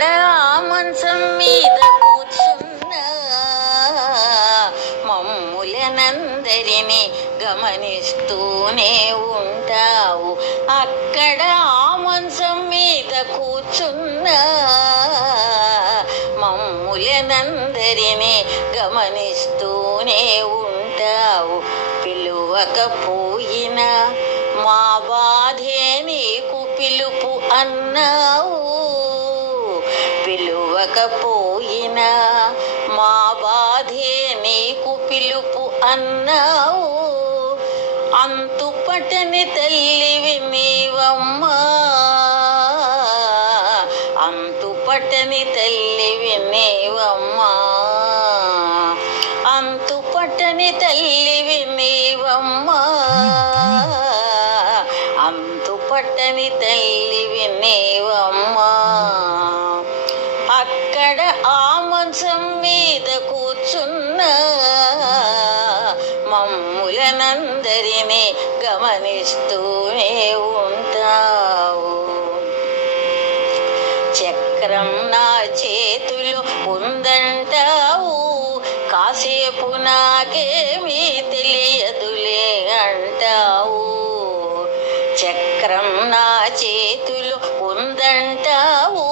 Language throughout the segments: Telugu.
అక్కడ ఆ మంచం మీద కూర్చున్నా మమ్ములనందరినీ గమనిస్తూనే ఉంటావు. అక్కడ ఆ మంచం మీద కూర్చున్నా మమ్ములనందరినీ గమనిస్తూనే ఉంటావు. పిలువకపోయినా మా బాధే నీకు పిలుపు అన్నావు. పిలువకపోయినా మా బాధే నీకు పిలుపు అన్నావు. అంతుపట్టని తల్లివి నీవమ్మా, అంతుపట్టని తల్లివి నీవమ్మా, అంతుపట్టని తల్లివి నీవమ్మా, అంతుపట్టని తల్లివి నీవమ్మా. అక్కడ ఆ మంచం మీద కూర్చున్నా మమ్ములనందరినీ గమనిస్తూనే ఉంటావు. చక్రం నా చేతులు ఉందంటావు, కాసేపు నాకేమీ తెలియదులే అంటావు. చక్రం నా చేతులు ఉందంటావు,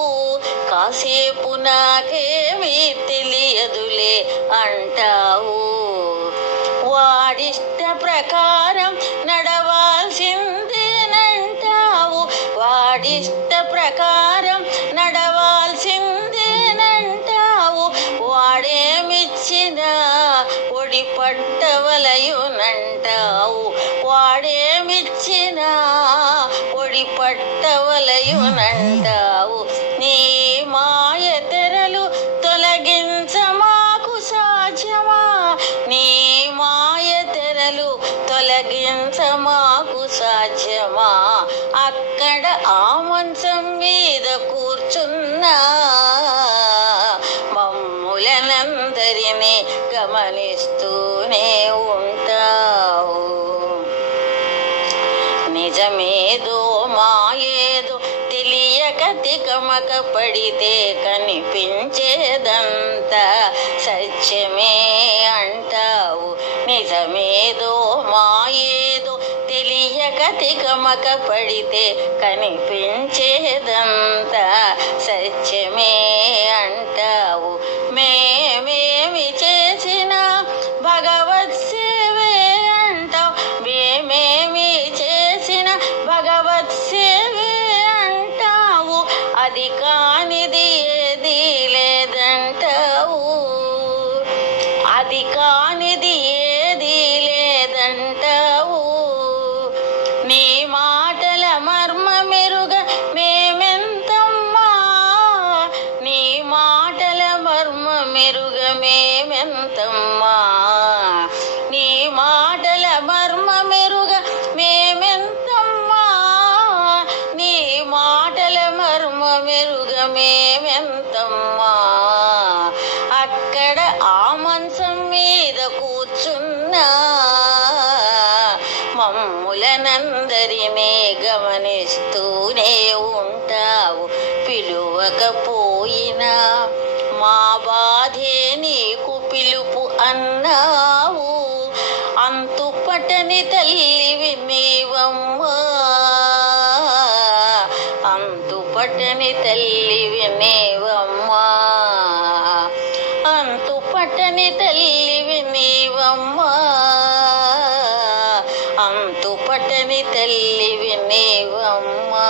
కాసేపు నాకేమీ తెలియదులే అంటావు. వాడిష్ట ప్రకారం నడవాల్సిందేనంటావు, వాడిష్ట ప్రకారం నడవాల్సిందేనంటావు. వాడేమిచ్చినా ఒడి పట్టవలయునంటావు, వాడేమిచ్చినా ఒడి పట్టవలయునంటావు. నీ మాయ తెరలు తొలగించ మాకు సాధ్యమా, నీ మాయ తెరలు తొలగించ మాకు సాధ్యమా. అక్కడ ఆ మంచం మీద కూర్చున్నా మమ్ములనందరినీ గమనిస్తూనే ఉంటావు. నిజమేదో మాయేదో తెలియక తికమక పడితే కనిపించేదంతా సత్యమే అంటావు. నిజమేదో మాయేదో తెలియక తికమక పడితే కనిపించేదంతా సత్యమే అంటావు. మేమేమి చేసినా భగవత్ సేవే అంటావు, మేమేమి చేసిన భగవత్ సేవే అంటావు. అది కానిది ఏదీ లేదంటావు, అది కానిది ఏదీ లేదంటావు. నీ మాటల మర్మ మెరుగ మేమెంతమ్మా, నీ మాటల మర్మ మెరుగ మేమెంతమ్మా, నీ మాటల మర్మ మెరుగ మేమెంతమ్మా, నీ మాటల మర్మ మెరుగ మేమెంతమ్మా. అక్కడ ఆ మంచం మీద కూర్చున్నా మమ్ములనందరినీ గమనిస్తూనే ఉంటావు. పిలువకపోయినా మా బాధే నీకు పిలుపు అన్నావు. అంతుపట్టని తల్లివి నీవమ్మా, అంతుపట్టని తల్లివి నీవమ్మా, అంతుపట్టని తల్లివి నీవమ్మా, అంతుపట్టని తల్లివి నీవమ్మా.